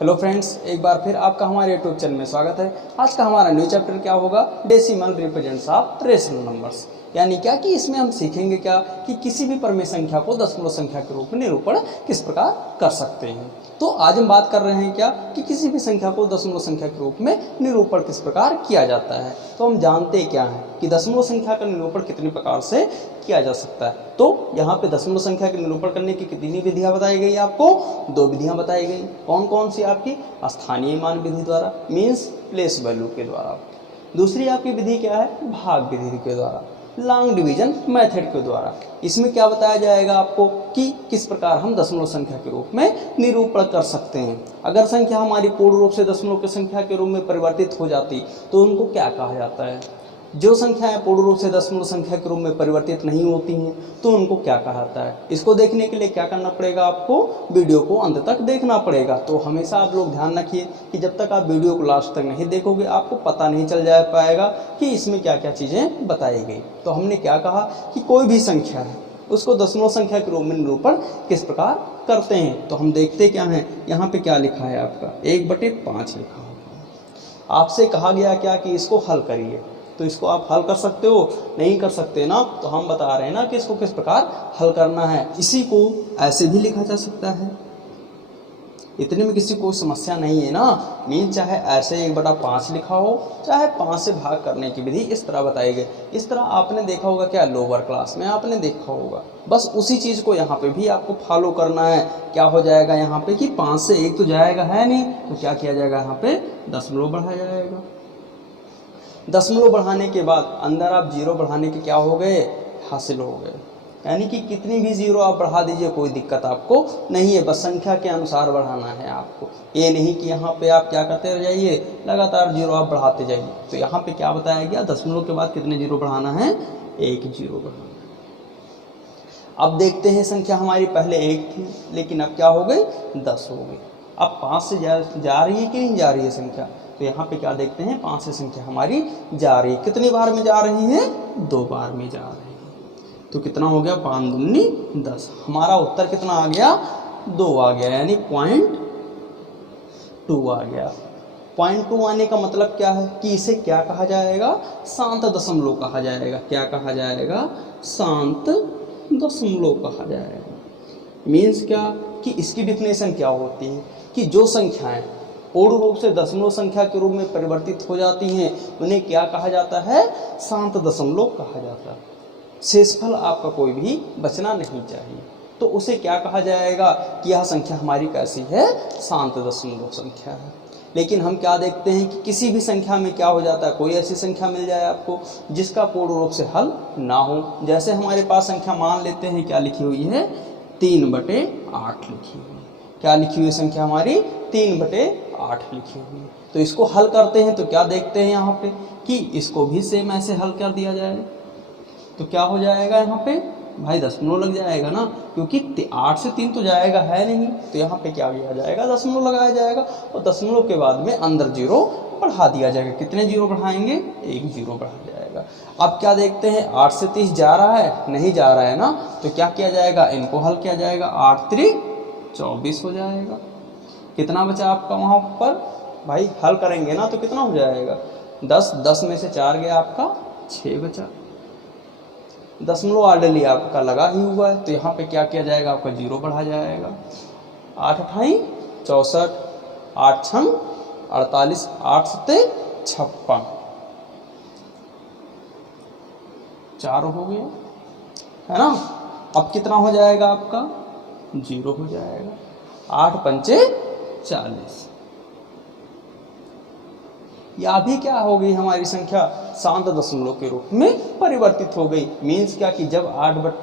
Hello friends, एक बार फिर आपका हमारे यूट्यूब चैनल में स्वागत है। आज का हमारा न्यू चैप्टर क्या होगा? Decimal represents of rational numbers. यानी क्या कि इसमें हम सीखेंगे क्या कि किसी भी परमेय संख्या को दशमलव संख्या के रूप में निरूपण किस प्रकार कर सकते हैं। तो आज हम बात कर रहे हैं क्या कि किसी भी संख्या को दशमलव संख्या के रूप में निरूपण किस प्रकार किया जाता है। तो हम जानते क्या हैं कि दशमलव संख्या का निरूपण कितने प्रकार से किया जा सकता है। तो यहाँ पे दशमलव संख्या के निरूपण करने की कितनी विधियां बताई गई? आपको दो विधियां बताई गई। कौन कौन सी? आपकी स्थानीय मान विधि द्वारा, मीन्स प्लेस वैल्यू के द्वारा। दूसरी आपकी विधि क्या है? भाग विधि के द्वारा, लॉन्ग डिवीजन मेथड के द्वारा। इसमें क्या बताया जाएगा आपको कि किस प्रकार हम दशमलव संख्या के रूप में निरूपण कर सकते हैं। अगर संख्या हमारी पूर्ण रूप से दशमलव की संख्या के रूप में परिवर्तित हो जाती तो उनको क्या कहा जाता है। जो संख्याएं पूर्ण रूप से दशमलव संख्या के रूप में परिवर्तित नहीं होती हैं तो उनको क्या कहा जाता है। इसको देखने के लिए क्या करना पड़ेगा? आपको वीडियो को अंत तक देखना पड़ेगा। तो हमेशा आप लोग ध्यान रखिए कि जब तक आप वीडियो को लास्ट तक नहीं देखोगे आपको पता नहीं चल जा पाएगा कि इसमें क्या क्या चीज़ें बताई गई। तो हमने क्या कहा कि कोई भी संख्या है उसको दशमलव संख्या के रूप में निरूपण किस प्रकार करते हैं। तो हम देखते क्या हैं, यहाँ पे क्या लिखा है आपका 1/5 लिखा होगा। आपसे कहा गया क्या कि इसको हल करिए। तो इसको आप हल कर सकते हो? नहीं कर सकते ना, तो हम बता रहे हैं ना कि इसको किस प्रकार हल करना है। इसी को ऐसे भी लिखा जा सकता है, इतने में किसी को समस्या नहीं है ना। मीन चाहे ऐसे 1/5 लिखा हो, चाहे 5 से भाग करने की विधि इस तरह बताई गई। इस तरह आपने देखा होगा क्या, लोअर क्लास में आपने देखा होगा। बस उसी चीज़ को यहाँ पे भी आपको फॉलो करना है। क्या हो जाएगा यहाँ पे कि 5 से 1 तो जाएगा है नहीं, तो क्या किया जाएगा यहाँ पे दशमलव बढ़ाया जाएगा। दशमलव बढ़ाने के बाद अंदर आप जीरो बढ़ाने के क्या हो गए, हासिल हो गए। यानी कि कितनी भी जीरो आप बढ़ा दीजिए कोई दिक्कत आपको नहीं है, बस संख्या के अनुसार बढ़ाना है आपको। ये नहीं कि यहाँ पे आप क्या करते रह जाइए, लगातार जीरो आप बढ़ाते जाइए। तो यहाँ पे क्या बताया गया, दशमलव के बाद कितने जीरो बढ़ाना है, 1 जीरो बढ़ाना है। अब देखते हैं संख्या हमारी पहले 1 थी लेकिन अब क्या हो गई, 10 हो गई। अब 5 से जा रही है कि नहीं जा रही है संख्या। तो यहाँ पे क्या देखते हैं, 5 से संख्या हमारी जा रही है। कितनी बार में जा रही है, 2 बार में जा रही है। तो कितना हो गया, 5 दूनी 10। हमारा उत्तर कितना आ गया, 2 आ गया, यानी 0.2 आ गया। 0.2 आने का मतलब क्या है कि इसे क्या कहा जाएगा, शांत दशमलव कहा जाएगा। क्या कहा जाएगा, शांत दशमलव कहा जाएगा। मीन्स क्या कि इसकी डिफिनेशन क्या होती है कि जो संख्याएं पूर्ण रूप से दशमलव संख्या के रूप में परिवर्तित हो जाती हैं उन्हें क्या कहा जाता है, शांत दशमलव कहा जाता है। शेषफल आपका कोई भी बचना नहीं चाहिए। तो उसे क्या कहा जाएगा कि यह संख्या हमारी कैसी है, शांत दशमलव संख्या है। लेकिन हम क्या देखते हैं कि किसी भी संख्या में क्या हो जाता है, कोई ऐसी संख्या मिल जाए आपको जिसका पूर्ण रूप से हल ना हो। जैसे हमारे पास संख्या मान लेते हैं क्या लिखी हुई है, 3/8 लिखी हुई है। क्या लिखी हुई संख्या हमारी, 3/8 लिखी हुई है। तो इसको हल करते हैं तो क्या देखते हैं यहाँ पे कि इसको भी सेम ऐसे हल कर दिया जाए। तो क्या हो जाएगा यहाँ पे भाई, दशमलव लग जाएगा ना, क्योंकि 8 से 3 तो जाएगा है नहीं। तो यहाँ पे क्या किया जाएगा, दशमलव लगाया जाएगा और दशमलव के बाद में अंदर जीरो बढ़ा दिया जाएगा। कितने जीरो बढ़ाएंगे, 1 जीरो बढ़ा जाएगा। अब क्या देखते हैं, 8 से 30 जा रहा है, नहीं जा रहा है ना, तो क्या किया जाएगा, इनको हल किया जाएगा। 8 3 24 हो जाएगा। कितना बचा आपका वहाँ पर भाई, हल करेंगे ना तो कितना हो जाएगा, 10 में से 4 गया आपका, 6 बचा। दशमलव ऑलरेडी आपका लगा ही हुआ है। तो यहाँ पे क्या किया जाएगा, आपका जीरो बढ़ा जाएगा। 8 8 64, 8 6 48, 8 7 56, 4 हो गया है ना। अब कितना हो जाएगा आपका, जीरो हो जाएगा। 8 पंचे 40। या भी क्या हो गई हमारी संख्या, शांत दशमलव के रूप में परिवर्तित हो गई। मीन्स क्या कि जब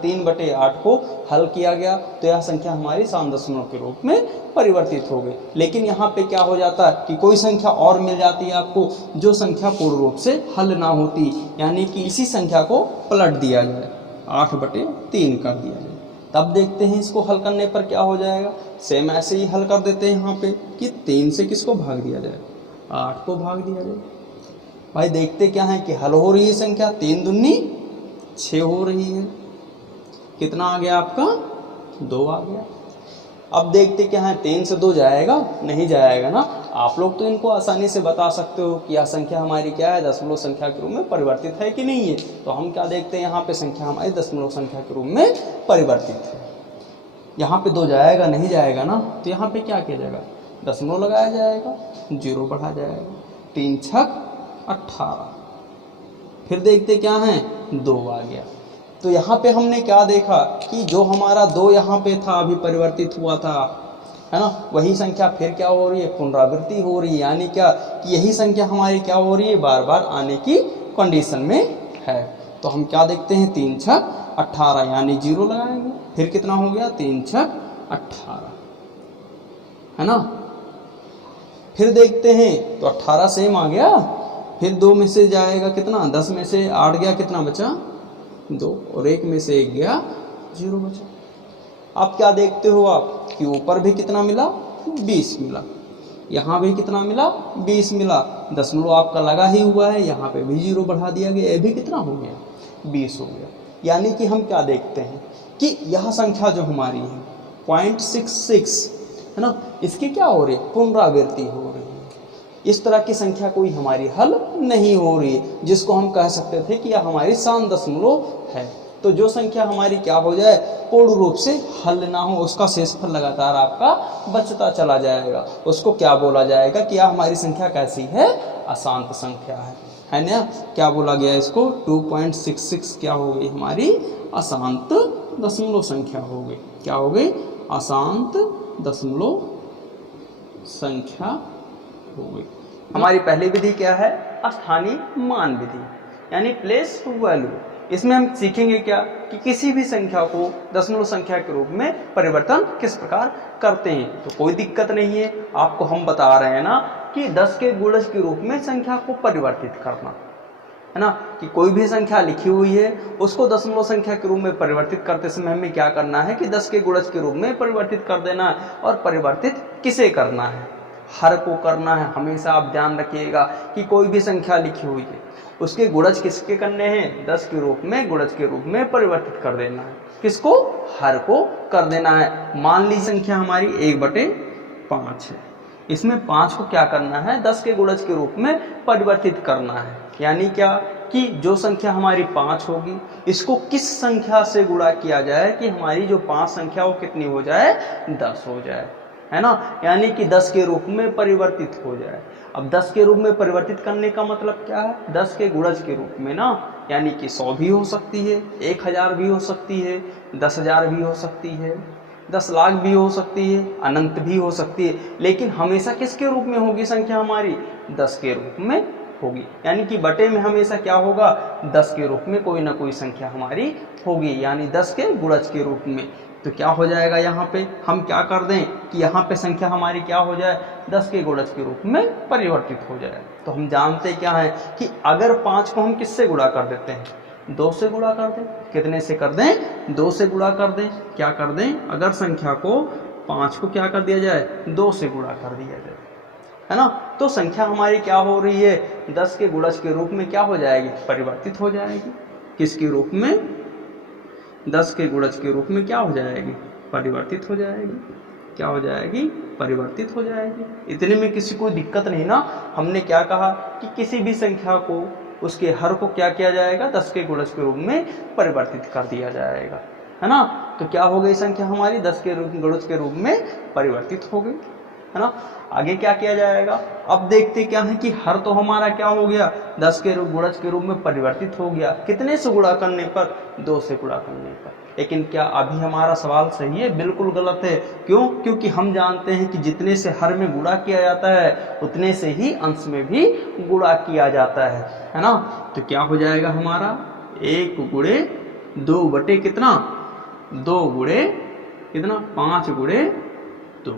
3/8 को हल किया गया तो यह संख्या हमारी शांत दशमलव के रूप में परिवर्तित हो गई। लेकिन यहाँ पे क्या हो जाता है कि कोई संख्या और मिल जाती है आपको जो संख्या पूर्ण रूप से हल ना होती, यानी कि इसी संख्या को पलट दिया जाए, 8/3 कर दिया जाए। तब देखते हैं इसको हल करने पर क्या हो जाएगा। सेम ऐसे ही हल कर देते हैं यहाँ पे कि 3 से किसको भाग दिया जाए, 8 को भाग दिया जाए। भाई देखते क्या है कि हल हो रही है संख्या, 3 दूनी 6 हो रही है। कितना आ गया आपका, 2 आ गया। अब देखते क्या है, 3 से 2 जाएगा, नहीं जाएगा ना। आप लोग तो इनको आसानी से बता सकते हो कि यह संख्या हमारी क्या है, दशमलव संख्या के रूप में परिवर्तित है कि नहीं है। तो हम क्या देखते हैं, यहाँ पे संख्या हमारी दशमलव संख्या के रूप में परिवर्तित है। यहाँ पे 2 जाएगा, नहीं जाएगा ना, तो यहाँ पे क्या किया जाएगा, दशमलव लगाया जाएगा, 0 बढ़ा जाएगा, 3 छक 18। फिर देखते क्या है, 2 आ गया। तो यहाँ पे हमने क्या देखा कि जो हमारा 2 यहाँ पे था, अभी परिवर्तित हुआ था, है ना, वही संख्या फिर क्या हो रही है, पुनरावृत्ति हो रही है। यानी क्या कि यही संख्या हमारी क्या हो रही है, बार बार आने की कंडीशन में है। तो हम क्या देखते हैं, 3 छक 18 यानी 0 लगाएंगे। फिर कितना हो गया, 3 छक 18, है ना। फिर देखते हैं तो 18 सेम आ गया। फिर 2 में से जाएगा कितना, 10 में से 8 गया, कितना बचा, 2, और 1 में से 1 गया, 0 बचा। अब क्या देखते हो आप कि ऊपर भी कितना मिला, 20 मिला, यहाँ भी कितना मिला, 20 मिला। दशमलव आपका लगा ही हुआ है, यहाँ पे भी 0 बढ़ा दिया गया, ये भी कितना हो गया, 20 हो गया। यानी कि हम क्या देखते हैं कि यह संख्या जो हमारी है 0.66, है ना, इसकी क्या हो रही है, पुनरावृत्ति हो रही है। इस तरह की संख्या कोई हमारी हल नहीं हो रही है, जिसको हम कह सकते थे कि यह हमारी शांत दशमलव है। तो जो संख्या हमारी क्या हो जाए, पूर्ण रूप से हल ना हो, उसका शेषफल लगातार आपका बचता चला जाएगा, उसको क्या बोला जाएगा कि यह हमारी संख्या कैसी है, अशांत संख्या है ना। क्या बोला गया इसको, 2.66 क्या हो गई, हमारी अशांत दशमलव संख्या हो गई। क्या हो गई, अशांत दशमलव संख्या हो गई। हमारी पहली विधि क्या है, स्थानीय मान विधि, यानी प्लेस वैल्यू। इसमें हम सीखेंगे क्या कि किसी भी संख्या को दशमलव संख्या के रूप में परिवर्तन किस प्रकार करते हैं। तो कोई दिक्कत नहीं है, आपको हम बता रहे हैं ना कि 10 के गुणज के रूप में संख्या को परिवर्तित करना, है ना, कि कोई भी संख्या लिखी हुई है उसको दशमलव संख्या के रूप में परिवर्तित करते समय हमें क्या करना है कि 10 के गुणज के रूप में परिवर्तित कर देना है। और परिवर्तित किसे करना है, हर को करना है। हमेशा आप ध्यान रखिएगा कि कोई भी संख्या लिखी हुई है उसके गुणज किसके करने हैं, 10 के रूप में गुणज के रूप में परिवर्तित कर देना है। किसको, हर को कर देना है। मान ली संख्या हमारी 1/5 है, इसमें 5 को क्या करना है, 10 के गुणज के रूप में परिवर्तित करना है। यानी क्या कि जो संख्या हमारी 5 होगी, इसको किस संख्या से गुणा किया जाए कि हमारी जो 5 संख्या वो कितनी हो जाए, 10 हो जाए, है ना। यानी कि 10 के रूप में परिवर्तित हो जाए। अब 10 के रूप में परिवर्तित करने का मतलब क्या है, 10 के गुणज के रूप में ना, यानी कि 100 भी हो सकती है, 1000 भी हो सकती है, 10,000 भी हो सकती है, 10 लाख भी हो सकती है, अनंत भी हो सकती है। लेकिन हमेशा किसके रूप में होगी संख्या हमारी, 10 के रूप में होगी। यानी कि बटे में हमेशा क्या होगा, 10 के रूप में कोई ना कोई संख्या हमारी होगी, यानी 10 के गुणज के रूप में। तो क्या हो जाएगा, यहाँ पे हम क्या कर दें कि यहाँ पे संख्या हमारी क्या हो जाए, 10 के गुणज के रूप में परिवर्तित हो जाए। तो हम जानते क्या है कि अगर 5 को हम किससे गुणा कर देते हैं, 2 से गुणा कर दें। कितने से कर दें, 2 से गुणा कर दें। क्या कर दें, अगर संख्या को 5 को क्या कर दिया जाए, 2 से गुणा कर दिया जाए, है ना, तो संख्या हमारी क्या हो रही है, 10 के गुणज के रूप में क्या हो जाएगी, परिवर्तित हो जाएगी। किसके रूप में, 10 के गुणज के रूप में क्या हो जाएगी, परिवर्तित हो जाएगी। क्या हो जाएगी, परिवर्तित हो जाएगी। इतने में किसी को दिक्कत नहीं ना। हमने क्या कहा कि किसी भी संख्या को उसके हर को क्या किया जाएगा, 10 के गुणज के रूप में परिवर्तित कर दिया जाएगा, है ना। तो क्या हो गई संख्या हमारी, 10 के गुणज के रूप में परिवर्तित हो गई, है ना। आगे क्या किया जाएगा, अब देखते क्या है कि हर तो हमारा क्या हो गया, 10 के गुणज के रूप में परिवर्तित हो गया। कितने से गुणा करने पर, 2 से गुणा करने पर। लेकिन क्या अभी हमारा सवाल सही है, बिल्कुल गलत है। क्यों, क्योंकि हम जानते हैं कि जितने से हर में गुणा किया जाता है उतने से ही अंश में भी गुणा किया जाता है ना। तो क्या हो जाएगा हमारा, 1 गुणे 2 बटे कितना, 2 गुणे कितना, 5 गुणे 2।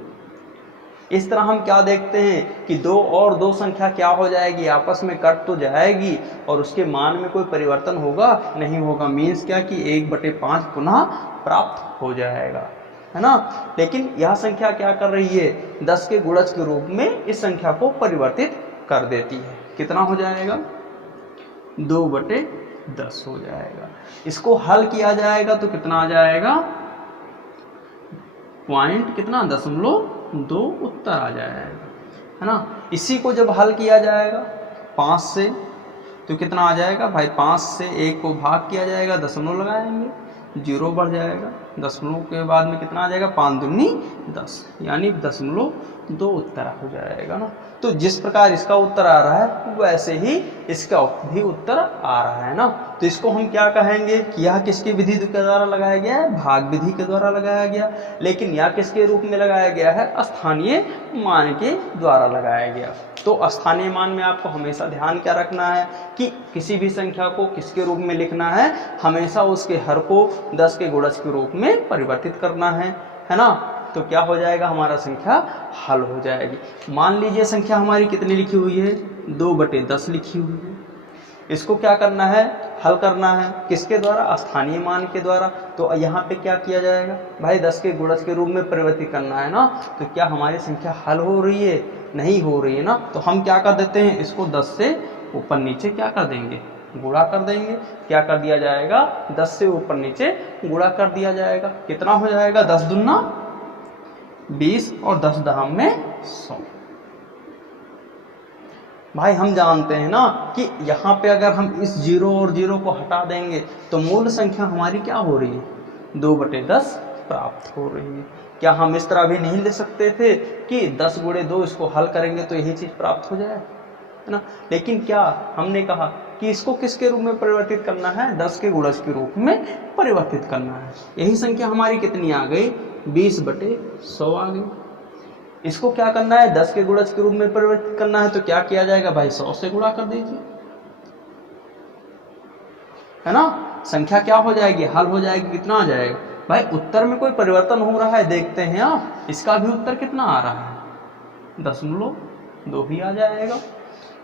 इस तरह हम क्या देखते हैं कि 2 और 2 संख्या क्या हो जाएगी, आपस में कट तो जाएगी और उसके मान में कोई परिवर्तन होगा नहीं होगा। मीन्स क्या कि 1/5 पुनः प्राप्त हो जाएगा, है ना। लेकिन यह संख्या क्या कर रही है, 10 के गुणज के रूप में इस संख्या को परिवर्तित कर देती है। कितना हो जाएगा, 2/10 हो जाएगा। इसको हल किया जाएगा तो कितना आ जाएगा, पॉइंट कितना 0.2 उत्तर आ जाएगा, है ना। इसी को जब हल किया जाएगा 5 से तो कितना आ जाएगा भाई, 5 से 1 को भाग किया जाएगा, दशमलव लगाएंगे, 0 बढ़ जाएगा, दशमलव के बाद में कितना आ जाएगा, 5 दूनी 10, यानी 0.2 उत्तर हो जाएगा ना। तो जिस प्रकार इसका उत्तर आ रहा है वैसे ही इसका भी उत्तर आ रहा है ना। तो इसको हम क्या कहेंगे कि यह किसकी विधि के द्वारा लगाया गया है, भाग विधि के द्वारा लगाया गया, लेकिन यह किसके रूप में लगाया गया है, स्थानीय मान के द्वारा लगाया गया। तो स्थानीय मान में आपको हमेशा ध्यान क्या रखना है कि किसी भी संख्या को किसके रूप में लिखना है, हमेशा उसके हर को 10 के गुणज के रूप में परिवर्तित करना है ना। तो क्या हो जाएगा, हमारा संख्या हल हो जाएगी। मान लीजिए संख्या हमारी कितनी लिखी हुई है, 2/10 लिखी हुई है। इसको क्या करना है, हल करना है, किसके द्वारा, स्थानीय मान के द्वारा। तो यहाँ पे क्या किया जाएगा भाई, 10 के गुणज के रूप में परिवर्तित करना है ना। तो क्या हमारी संख्या हल हो रही है, नहीं हो रही है ना। तो हम क्या कर देते हैं, इसको 10 से ऊपर नीचे क्या कर देंगे, गुणा कर देंगे। क्या कर दिया जाएगा, 10 से ऊपर नीचे गुणा कर दिया जाएगा। कितना हो जाएगा, 10 दूना 20 और 10 दहम में 100। भाई हम जानते हैं ना कि यहाँ पे अगर हम इस 0 और 0 को हटा देंगे तो मूल संख्या हमारी क्या हो रही है, 2/10 प्राप्त हो रही है। क्या हम इस तरह भी नहीं ले सकते थे कि 10 गुणे 2 इसको हल करेंगे तो यही चीज़ प्राप्त हो जाए, है ना। लेकिन क्या हमने कहा कि इसको किसके रूप में परिवर्तित करना है, 10 के गुणज के रूप में परिवर्तित करना है। यही संख्या हमारी कितनी आ गई, 20/100 आ गई। इसको क्या करना है, 10 के गुणज के रूप में परिवर्तित करना है। तो क्या किया जाएगा भाई, 100 से गुणा कर दीजिए, है ना। संख्या क्या हो जाएगी, हल हो जाएगी। कितना आ जाएगा भाई, उत्तर में कोई परिवर्तन हो रहा है, देखते हैं आप, इसका भी उत्तर कितना आ रहा है, 0.2 ही आ जाएगा।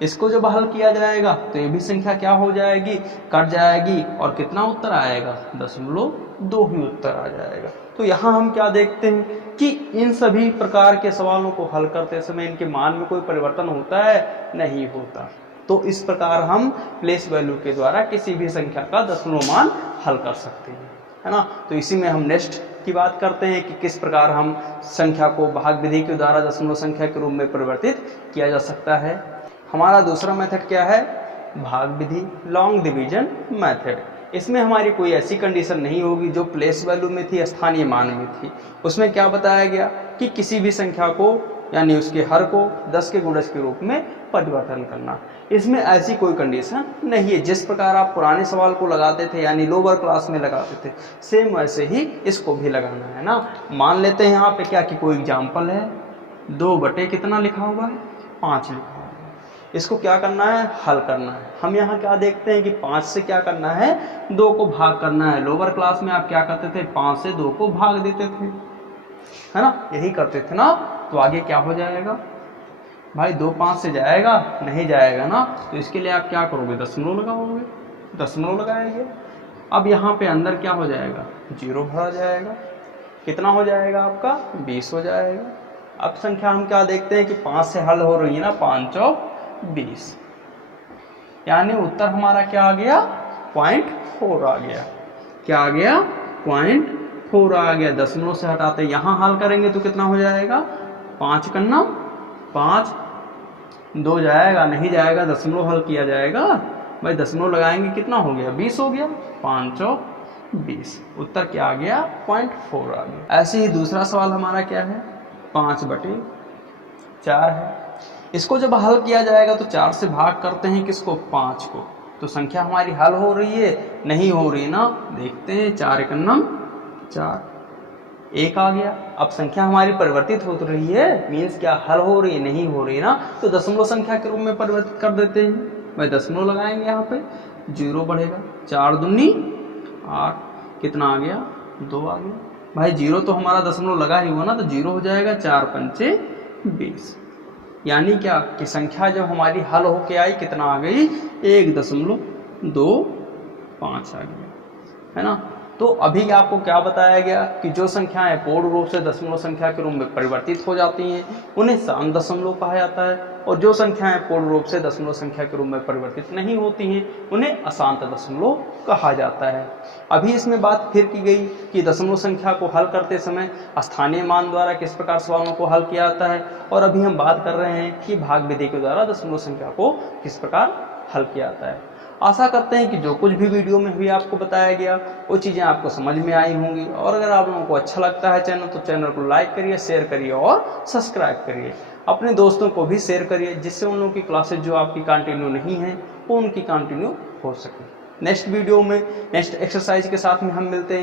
इसको जब हल किया जाएगा तो ये भी संख्या क्या हो जाएगी, कट जाएगी, और कितना उत्तर आएगा, 0.2 ही उत्तर आ जाएगा। तो यहाँ हम क्या देखते हैं कि इन सभी प्रकार के सवालों को हल करते समय इनके मान में कोई परिवर्तन होता है, नहीं होता। तो इस प्रकार हम प्लेस वैल्यू के द्वारा किसी भी संख्या का दशमलव मान हल कर सकते हैं, है ना। तो इसी में हम नेक्स्ट की बात करते हैं कि किस प्रकार हम संख्या को भाग विधि के द्वारा दशमलव संख्या के रूप में परिवर्तित किया जा सकता है। हमारा दूसरा मेथड क्या है, भाग विधि, लॉन्ग डिवीजन मेथड। इसमें हमारी कोई ऐसी कंडीशन नहीं होगी जो प्लेस वैल्यू में थी, स्थानीय मान में थी। उसमें क्या बताया गया कि किसी भी संख्या को यानी उसके हर को 10 के गुणज के रूप में परिवर्तन करना। इसमें ऐसी कोई कंडीशन नहीं है। जिस प्रकार आप पुराने सवाल को लगाते थे यानी लोअर क्लास में लगाते थे, सेम वैसे ही इसको भी लगाना है ना। मान लेते हैं यहाँ पे क्या कि कोई एग्जाम्पल है, 2 कितना लिखा हुआ है, 5 लिखा हुआ है। इसको क्या करना है, हल करना है। हम यहाँ क्या देखते हैं कि 5 से क्या करना है, 2 को भाग करना है। लोअर क्लास में आप क्या करते थे, 5 से 2 को भाग देते थे, है ना, यही करते थे ना। तो आगे क्या हो जाएगा भाई, 2 5 से जाएगा, नहीं जाएगा ना। तो इसके लिए आप क्या करोगे, दशमलव लगाओगे, दशमलव लगाएंगे। अब यहाँ पे अंदर क्या हो जाएगा, 0 भरा जाएगा। कितना हो जाएगा आपका, 20 हो जाएगा। अब संख्या हम क्या देखते हैं कि 5 से हल हो रही है ना, 5 और 20, यानी उत्तर हमारा क्या आ गया, 0.4 आ गया। क्या आ गया, 0.4 आ गया। दशमलव से हटाते यहाँ हल करेंगे तो कितना हो जाएगा, 5 करना 5, 2 जाएगा, नहीं जाएगा, दशमलव हल किया जाएगा भाई, दशमलव लगाएंगे, कितना हो गया, 20 हो गया, 5 और 20, उत्तर क्या आ गया, 0.4 आ गया। ऐसे ही दूसरा सवाल हमारा क्या है, 5/4 है। इसको जब हल किया जाएगा तो 4 से भाग करते हैं किसको, 5 को। तो संख्या हमारी हल हो रही है, नहीं हो रही ना, देखते हैं। 4 एकन्नम 4, 1 आ गया। अब संख्या हमारी परिवर्तित हो रही है, मीन्स क्या, हल हो रही है, नहीं हो रही ना। तो दशमलव संख्या के रूप में परिवर्तित कर देते हैं भाई, दशमलव लगाएंगे यहाँ पे, 0 बढ़ेगा। 4 दूनी 8, कितना आ गया, 2 आ गया भाई। 0 तो हमारा दशमलव लगा ही हुआ ना, तो 0 हो जाएगा। 4 पंचे 20, यानी क्या कि संख्या जब हमारी हल होके आई कितना आ गई, 1.25 आ गया, है ना। तो अभी आपको क्या बताया गया कि जो संख्याएं पूर्ण रूप से दशमलव संख्या के रूप में परिवर्तित हो जाती हैं उन्हें शांत दशमलव कहा जाता है, और जो संख्याएं पूर्ण रूप से दशमलव संख्या के रूप में परिवर्तित नहीं होती हैं उन्हें अशांत दशमलव कहा जाता है। अभी इसमें बात फिर की गई कि दशमलव संख्या को हल करते समय स्थानीय मान द्वारा किस प्रकार सवालों को हल किया जाता है, और अभी हम बात कर रहे हैं कि भाग विधि के द्वारा दशमलव संख्या को किस प्रकार हल किया जाता है। आशा करते हैं कि जो कुछ भी वीडियो में भी आपको बताया गया वो चीज़ें आपको समझ में आई होंगी, और अगर आप लोगों को अच्छा लगता है चैनल तो चैनल को लाइक करिए, शेयर करिए और सब्सक्राइब करिए। अपने दोस्तों को भी शेयर करिए जिससे उन लोगों की क्लासेज जो आपकी कंटिन्यू नहीं है वो उनकी कंटिन्यू हो सके। नेक्स्ट वीडियो में नेक्स्ट एक्सरसाइज के साथ में हम मिलते हैं।